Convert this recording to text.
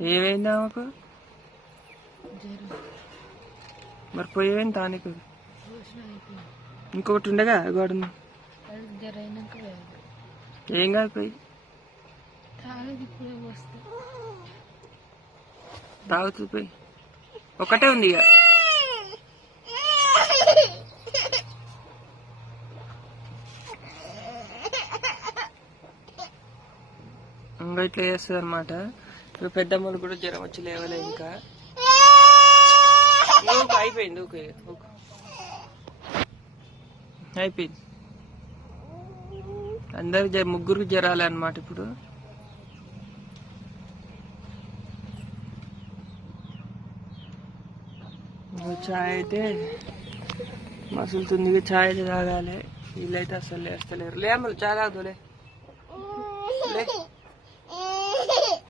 ఏమైంది ఆమెకు? మరి పోయేమైంది తానికి? ఇంకొకటి ఉండగా గోడ ఏం కాదు పోయి తాగుతుంది పోయి. ఒకటే ఉంది ఇక. ఇంకా ఇట్లా చేస్తుంది అనమాట. ఇప్పుడు పెద్దమ్మలు కూడా జ్వరం వచ్చి లేవలే ఇంకా. అయిపోయింది. ఓకే అయిపోయింది. అందరికి ముగ్గురికి జ్వరాలే అనమాట ఇప్పుడు. చాయ్ అయితే మసులుతుంది. చాయ్ అయితే తాగాలి. వీళ్ళైతే అసలు లేస్తలేరు. లేమలు చాయ్ తాగుతులే.